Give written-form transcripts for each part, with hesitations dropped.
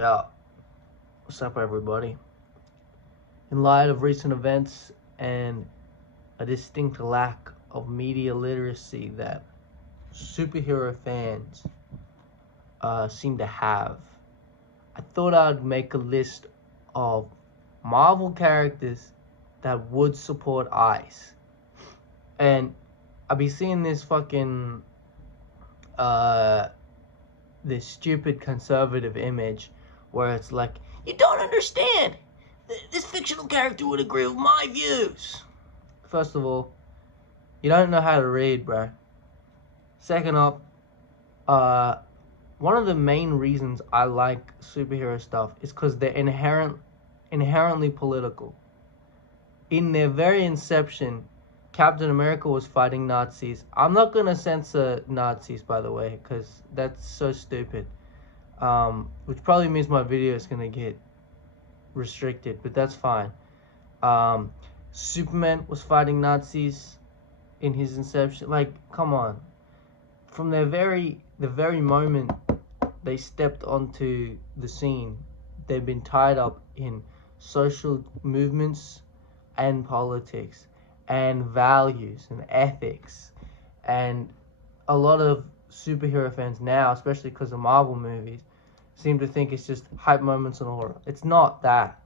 Yeah, what's up, everybody? In light of recent events and a distinct lack of media literacy that superhero fans seem to have, I thought I'd make a list of Marvel characters that would support ICE. And I'll be seeing uh, this stupid conservative image where it's like, you don't understand. This fictional character would agree with my views. First of all, you don't know how to read, bro. Second up, one of the main reasons I like superhero stuff is because they're inherently political. In their very inception, Captain America was fighting Nazis. I'm not gonna censor Nazis, by the way, because that's so stupid. Which probably means my video is gonna get restricted, but that's fine. Superman was fighting Nazis in his inception. Like, come on. From the very moment they stepped onto the scene, they've been tied up in social movements and politics and values and ethics. And a lot of superhero fans now, especially because of Marvel movies, seem to think it's just hype moments and horror. It's not that.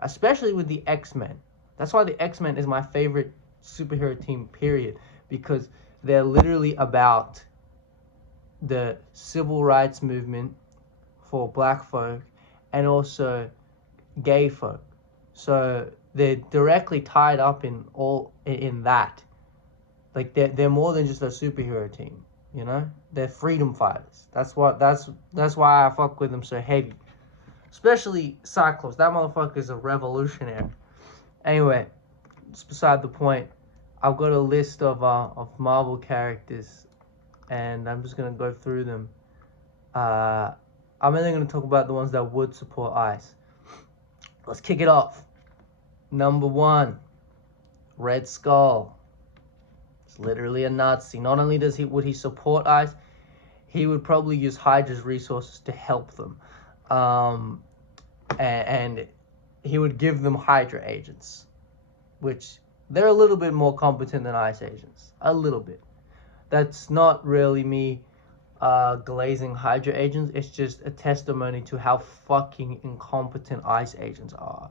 Especially with the X-Men. That's why the X-Men is my favorite superhero team, period. Because they're literally about the civil rights movement for black folk and also gay folk. So they're directly tied up in that. Like they're more than just a superhero team, you know? They're freedom fighters. That's why I fuck with them so heavy. Especially Cyclops. That motherfucker is a revolutionary. Anyway, it's beside the point. I've got a list of Marvel characters, and I'm just gonna go through them. I'm only gonna talk about the ones that would support ICE. Let's kick it off. Number 1, Red Skull. It's literally a Nazi. Not only would he support ICE, he would probably use Hydra's resources to help them. And he would give them Hydra agents, which they're a little bit more competent than ICE agents. A little bit. That's not really me glazing Hydra agents. It's just a testimony to how fucking incompetent ICE agents are.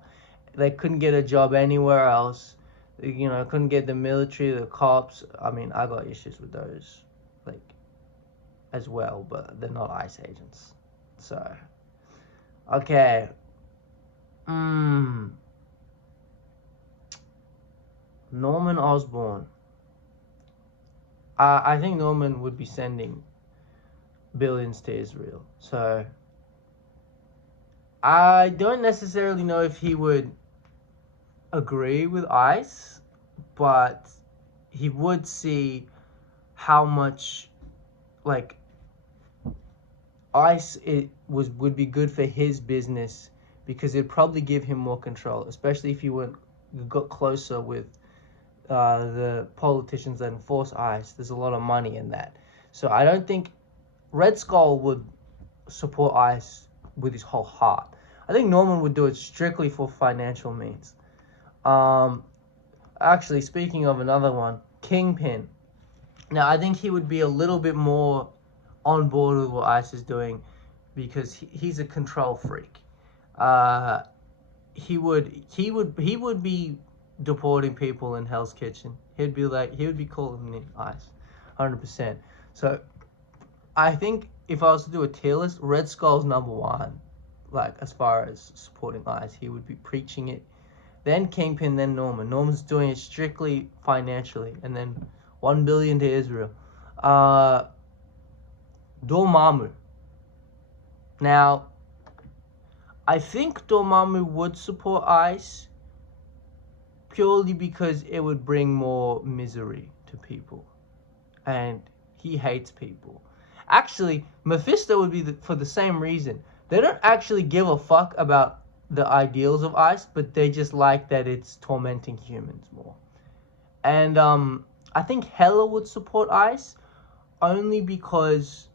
They couldn't get a job anywhere else. You know, couldn't get the military, the cops. I mean, I got issues with those, like, as well, but they're not ICE agents. So, okay. Norman Osborn. I think Norman would be sending billions to Israel. So, I don't necessarily know if he would agree with ICE, but he would see how much, like, ICE would be good for his business, because it'd probably give him more control, especially if you got closer with the politicians that enforce ICE. There's a lot of money in that. So I don't think Red Skull would support ICE with his whole heart. I think Norman would do it strictly for financial means. Actually, speaking of another one, Kingpin. Now, I think he would be a little bit more on board with what ICE is doing, because he's a control freak. He would be deporting people in Hell's Kitchen. He would be calling in ICE, 100%. So I think if I was to do a tier list, Red Skull's number 1. Like, as far as supporting ICE, he would be preaching it. Then Kingpin, then Norman. Norman's doing it strictly financially, and then $1 billion to Israel. Dormammu. Now, I think Dormammu would support ICE purely because it would bring more misery to people, and he hates people. Actually, Mephisto would be for the same reason. They don't actually give a fuck about the ideals of ICE, but they just like that it's tormenting humans more. And I think Hela would support ICE only because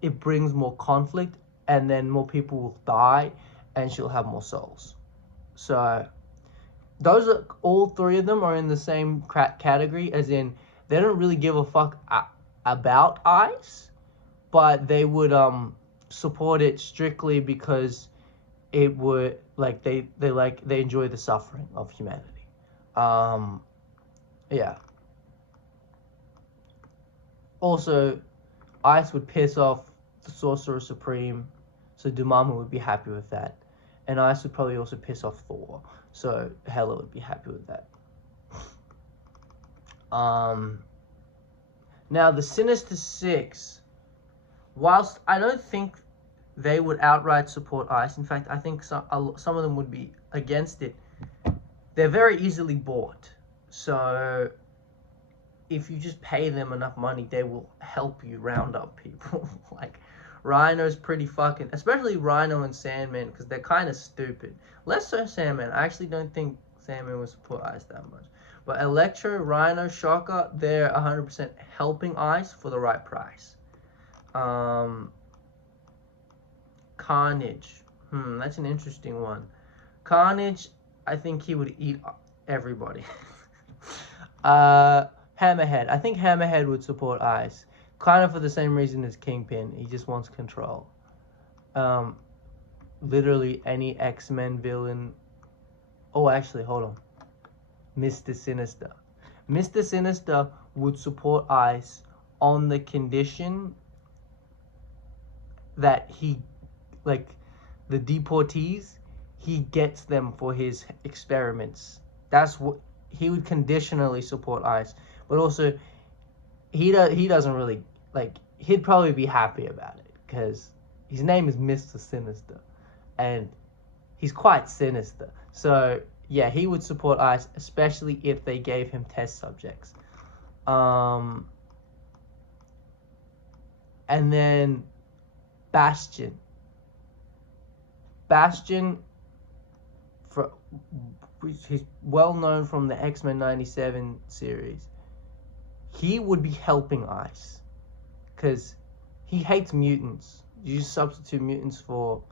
it brings more conflict. and then more people will die, and she'll have more souls. So those are all three of them are in the same category, as in they don't really give a fuck about ice, but they would support it strictly because it would like they enjoy the suffering of humanity. Yeah. Also, ice would piss off the Sorcerer Supreme, so Dormammu would be happy with that, and ice would probably also piss off Thor, so Hela would be happy with that. Now the Sinister Six, whilst I don't think they would outright support ice, in fact I think some of them would be against it, they're very easily bought. So if you just pay them enough money, they will help you round up people. Like, Rhino's pretty fucking, especially Rhino and Sandman, because they're kind of stupid. Less so Sandman. I actually don't think Sandman would support ice that much. But Electro, Rhino, Shocker, they're 100% helping ice for the right price. Carnage. That's an interesting one. Carnage, I think he would eat everybody. Hammerhead. I think Hammerhead would support ice. Kind of for the same reason as Kingpin. He just wants control. Literally any X-Men villain. Oh, actually, hold on. Mr. Sinister. Mr. Sinister would support ice on the condition that he, like, the deportees, he gets them for his experiments. That's what he would conditionally support ice. But also, he doesn't really, like, he'd probably be happy about it because his name is Mr. Sinister and he's quite sinister. So yeah, he would support ice, especially if they gave him test subjects. And then Bastion. Bastion, he's well known from the X-Men 97 series. He would be helping ice because he hates mutants. You just substitute mutants for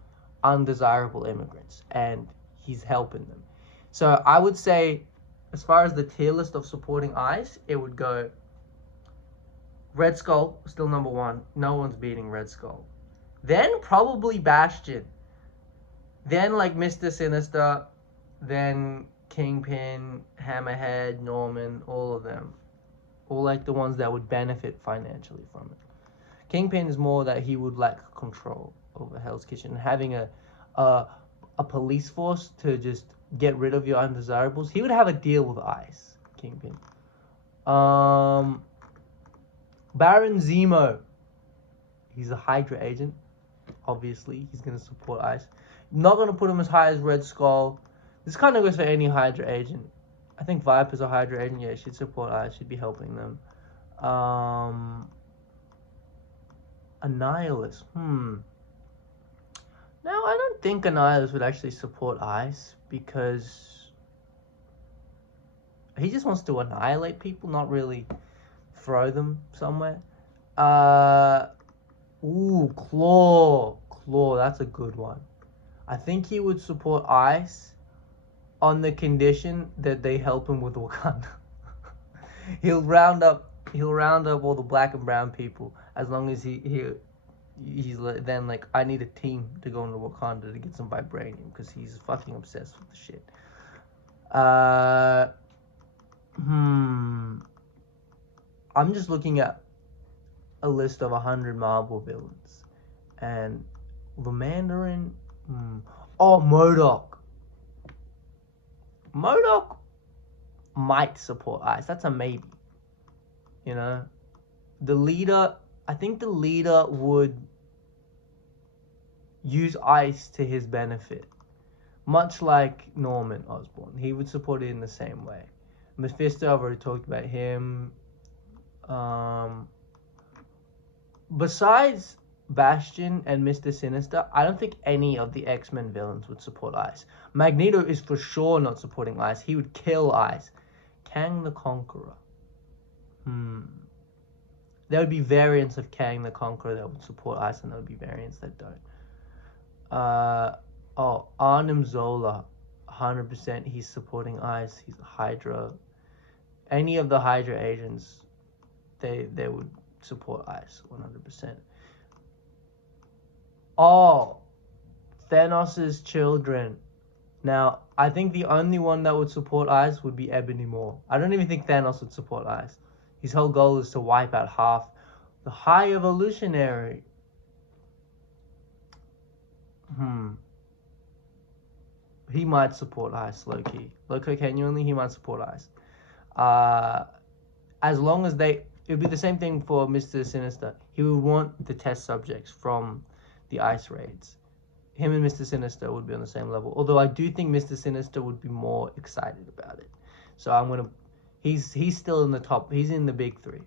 undesirable immigrants, and he's helping them. So I would say, as far as the tier list of supporting ice, it would go Red Skull, still number one. No one's beating Red Skull. Then probably Bastion. Then like Mr. Sinister. Then Kingpin, Hammerhead, Norman, all of them. All like the ones that would benefit financially from it. Kingpin is more that he would lack control over Hell's Kitchen. Having a police force to just get rid of your undesirables. He would have a deal with ICE, Kingpin. Baron Zemo. He's a Hydra agent. Obviously, he's going to support ICE. Not going to put him as high as Red Skull. This kind of goes for any Hydra agent. I think Viper's a Hydra agent. Yeah, she'd support ICE. She'd be helping them. Annihilus. No, I don't think Annihilus would actually support ICE because he just wants to annihilate people, not really throw them somewhere. Claw. Claw, that's a good one. I think he would support ICE on the condition that they help him with Wakanda. He'll round up all the black and brown people as long as he's then like, I need a team to go into Wakanda to get some vibranium because he's fucking obsessed with the shit. I'm just looking at a list of 100 Marvel villains, and the Mandarin. Oh, MODOK. MODOK might support ICE. That's a maybe. You know, the leader. I think the leader would use ICE to his benefit, much like Norman Osborn. He would support it in the same way. Mephisto, I've already talked about him. Besides Bastion and Mr. Sinister, I don't think any of the X-Men villains would support ICE. Magneto is for sure not supporting ICE. He would kill ICE. Kang the Conqueror. There would be variants of Kang the Conqueror that would support ICE, and there would be variants that don't. Arnim Zola, 100%. He's supporting ICE. He's a Hydra. Any of the Hydra agents, they would support ICE 100%. Oh, Thanos' children. Now, I think the only one that would support ICE would be Ebony Maw. I don't even think Thanos would support ICE. His whole goal is to wipe out half the High Evolutionary. He might support ICE, low-key. Low-key, genuinely, he might support ICE. As long as it would be the same thing for Mr. Sinister. He would want the test subjects from the ICE raids. Him and Mr. Sinister would be on the same level. Although I do think Mr. Sinister would be more excited about it. So he's still in the top. He's in the big three.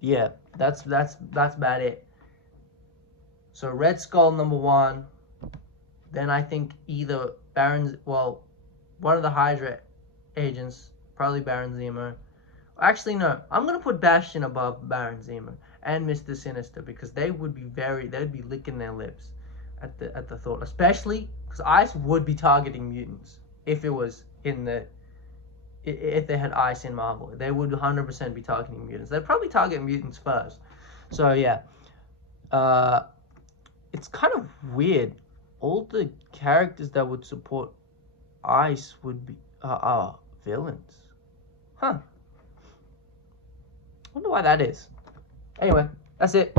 Yeah, that's about it. So Red Skull number 1. Then I think either one of the Hydra agents, probably Baron Zemo. Actually, no. I'm gonna put Bastion above Baron Zemo and Mr. Sinister because they'd be licking their lips at the thought, especially because ICE would be targeting mutants if it was if they had ICE in Marvel. They would 100% be targeting mutants. They'd probably target mutants first. So yeah, it's kind of weird. All the characters that would support ICE would be villains. Huh. Wonder why that is. Anyway, that's it.